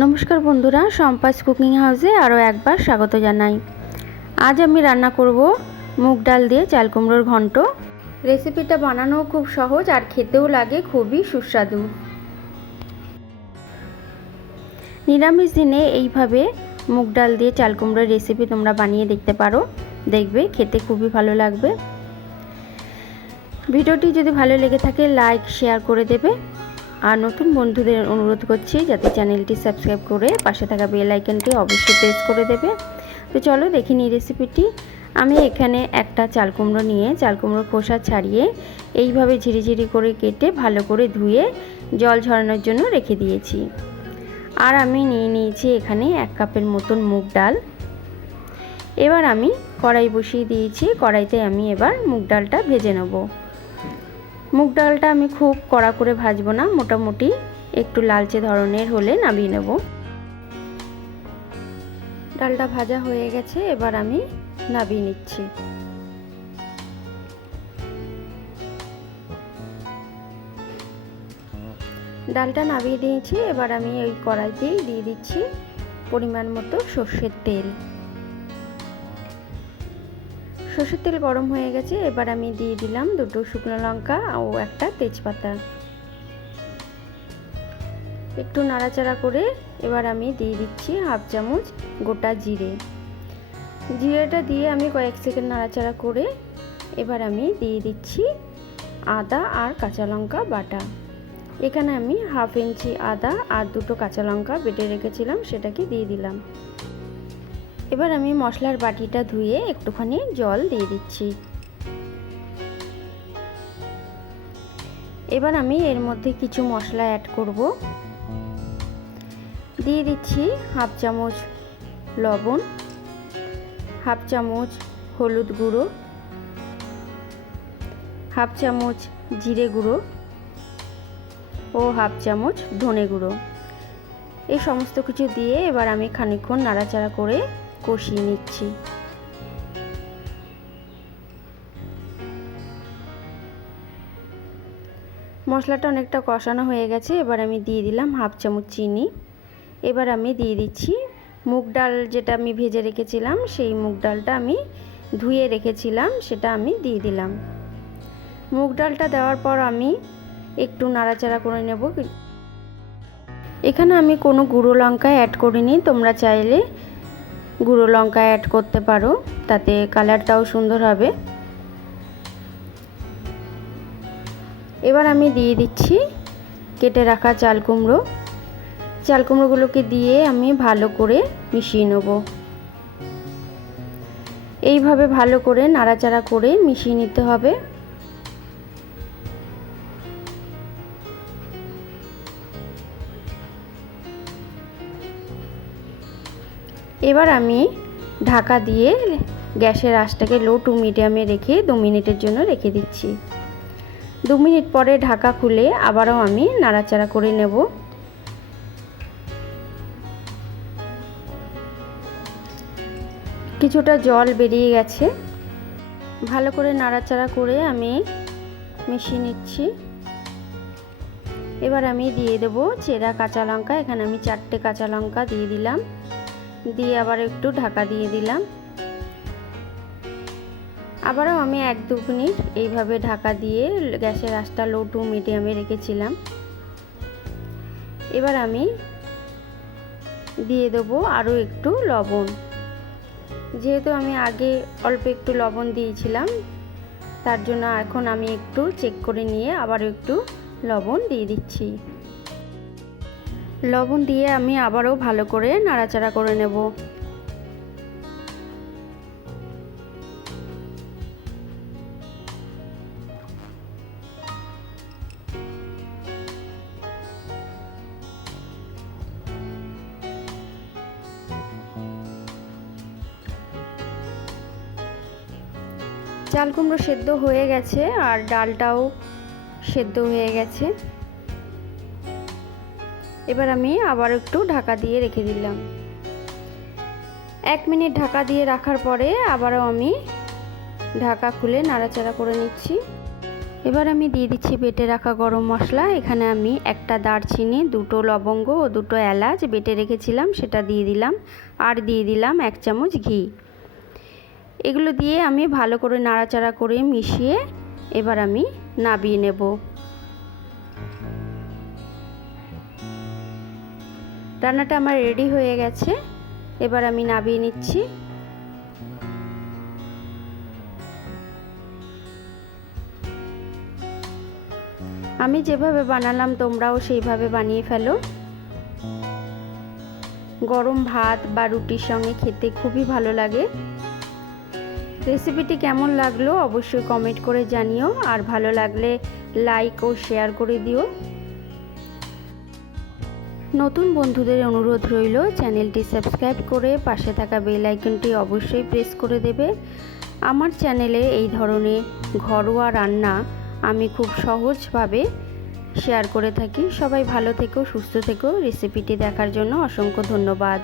নমস্কার বন্ধুরা, সম্পাস কুকিং হাউসে আরও একবার স্বাগত জানাই। আজ আমি রান্না করব মুগ ডাল দিয়ে চাল কুমড়োর ঘন্ট। রেসিপিটা বানানো খুব সহজ আর খেতেও লাগে খুবই সুস্বাদু। নিরামিষ দিনে এইভাবে মুগ ডাল দিয়ে চাল কুমড়োর রেসিপি তোমরা বানিয়ে দেখতে পারো, দেখবে খেতে খুবই ভালো লাগবে। ভিডিওটি যদি ভালো লেগে থাকে লাইক শেয়ার করে দেবে, আর নতুন বন্ধুদের অনুরোধ করছি যাতে চ্যানেলটি সাবস্ক্রাইব করে পাশে থাকা বেল আইকনটি অবশ্যই প্রেস করে দেবে। তো চলো দেখি নিই রেসিপিটি। আমি এখানে একটা চাল কুমড়ো নিয়ে চাল কুমড়ো খোসা ছাড়িয়ে এইভাবে ঝিরিঝিরি করে কেটে ভালো করে ধুয়ে জল ঝরানোর জন্য রেখে দিয়েছি। আর আমি নিয়ে নিয়েছি এখানে 1 কাপের মতন মুগ ডাল। এবার আমি কড়াই বসিয়ে দিয়েছি, কড়াইতে আমি এবার মুগ ডালটা ভেজে নেব। মুগ ডালটা আমি খুব কড়া করে ভাজবো না, মোটামুটি একটু লালচে ধরনের হলে নামিয়ে নেব। ডালটা ভাজা হয়ে গেছে, এবার আমি নামিয়ে নিচ্ছি। ডালটা নামিয়ে দিয়েছি, এবার আমি ওই কড়াইতেই দিয়ে দিচ্ছি পরিমাণ মতো সর্ষের তেল। সর্ষের তেল গরম হয়ে গেছে, এবার আমি দিয়ে দিলাম 2টো শুকনো লঙ্কা ও একটা তেজপাতা। একটু নাড়াচাড়া করে এবার আমি দিয়ে দিচ্ছি 1/2 চামচ গোটা জিরে। জিরেটা দিয়ে আমি কয়েক সেকেন্ড নাড়াচাড়া করে এবার আমি দিয়ে দিচ্ছি আদা আর কাঁচা লঙ্কা বাটা। এখানে আমি 1/2 ইঞ্চি আদা আর 2টো কাঁচা লঙ্কা বেটে রেখেছিলাম, সেটাকে দিয়ে দিলাম। এবার আমি মশলার বাটিটা ধুয়ে একটুখানি জল দিয়ে দিচ্ছি। এবার আমি এর মধ্যে কিছু মশলা অ্যাড করব। দিয়ে দিচ্ছি 1/2 চামচ লবণ, 1/2 চামচ হলুদ গুঁড়ো, 1/2 চামচ জিরে গুঁড়ো ও 1/2 চামচ ধনে গুঁড়ো। এই সমস্ত কিছু দিয়ে এবার আমি খানিকক্ষণ নাড়াচাড়া করে কষিয়ে নিচ্ছি। মশলাটা অনেকটা কষানো হয়ে গেছে, এবার আমি দিয়ে দিলাম 1/2 চামচ চিনি। এবার আমি দিয়ে দিচ্ছি মুগ ডাল, যেটা আমি ভেজে রেখেছিলাম সেই মুগ ডালটা আমি ধুয়ে রেখেছিলাম, সেটা আমি দিয়ে দিলাম। মুগ ডালটা দেওয়ার পর আমি একটু নাড়াচাড়া করে নেব। এখানে আমি কোনো গুঁড়ো লঙ্কা অ্যাড করিনি, তোমরা চাইলে গুঁড়ো লঙ্কা অ্যাড করতে পারো, তাতে কালারটাও সুন্দর হবে। এবার আমি দিয়ে দিচ্ছি কেটে রাখা চাল কুমড়ো। চাল কুমড়োগুলোকে দিয়ে আমি ভালো করে মিশিয়ে নেব। এইভাবে ভালো করে নাড়াচাড়া করে মিশিয়ে নিতে হবে। এবার আমি ঢাকা দিয়ে গ্যাসের আঁচটাকে লো টু মিডিয়ামে রেখে 2 মিনিটের জন্য রেখে দিচ্ছি। 2 মিনিট পরে ঢাকা খুলে আবারও আমি নাড়াচাড়া করে নেব। কিছুটা জল বেরিয়ে গেছে, ভালো করে নাড়াচাড়া করে আমি মিশিয়ে নিচ্ছি। এবার আমি দিয়ে দেব চেরা কাঁচা লঙ্কা। এখানে আমি 4টে কাঁচা লঙ্কা দিয়ে দিলাম, দিয়ে আবার একটু ঢাকা দিয়ে দিলাম। আবারও আমি 1-2 মিনিট এইভাবে ঢাকা দিয়ে গ্যাসের আঁচটা লো টু মিডিয়ামে রেখেছিলাম। এবার আমি দিয়ে দেবো আরও একটু লবণ। যেহেতু আমি আগে অল্প একটু লবণ দিয়েছিলাম, তার জন্য এখন আমি একটু চেক করে নিয়ে আবার একটু লবণ দিয়ে দিচ্ছি। লবণ দিয়ে আমি আবারও ভালো করে নাড়াচাড়া করে নেব। চাল কুমড়ো সেদ্ধ হয়ে গেছে আর ডালটাও সেদ্ধ হয়ে গেছে। এবার আমি আবার একটু ঢাকা দিয়ে রেখে দিলাম। 1 মিনিট ঢাকা দিয়ে রাখার পরে আবারও আমি ঢাকা খুলে নাড়াচাড়া করে নিচ্ছি। এবার আমি দিয়ে দিচ্ছি বেটে রাখা গরম মশলা। এখানে আমি একটা দারচিনি, দুটো লবঙ্গ ও দুটো এলাচ বেটে রেখেছিলাম সেটা দিয়ে দিলাম, আর দিয়ে দিলাম 1 চামচ ঘি। এগুলো দিয়ে আমি ভালো করে নাড়াচাড়া করে মিশিয়ে এবার আমি নামিয়ে নেব। রান্নাটা আমার রেডি হয়ে গেছে, এবার আমি নামিয়ে নিচ্ছি। আমি যেভাবে বানালাম তোমরাও সেইভাবে বানিয়ে ফেলো। গরম ভাত বা রুটির সঙ্গে খেতে খুবই ভালো লাগে। রেসিপিটি কেমন লাগলো অবশ্যই কমেন্ট করে জানিও, আর ভালো লাগলে লাইক ও শেয়ার করে দিও। নতুন বন্ধুদের অনুরোধ রইল চ্যানেলটি সাবস্ক্রাইব করে পাশে থাকা বেল আইকনটি অবশ্যই প্রেস করে দেবে। আমার চ্যানেলে এই ধরনের ঘরোয়া রান্না আমি খুব সহজভাবে শেয়ার করে থাকি। সবাই ভালো থেকো, সুস্থ থেকো। রেসিপিটি দেখার জন্য অসংখ্য ধন্যবাদ।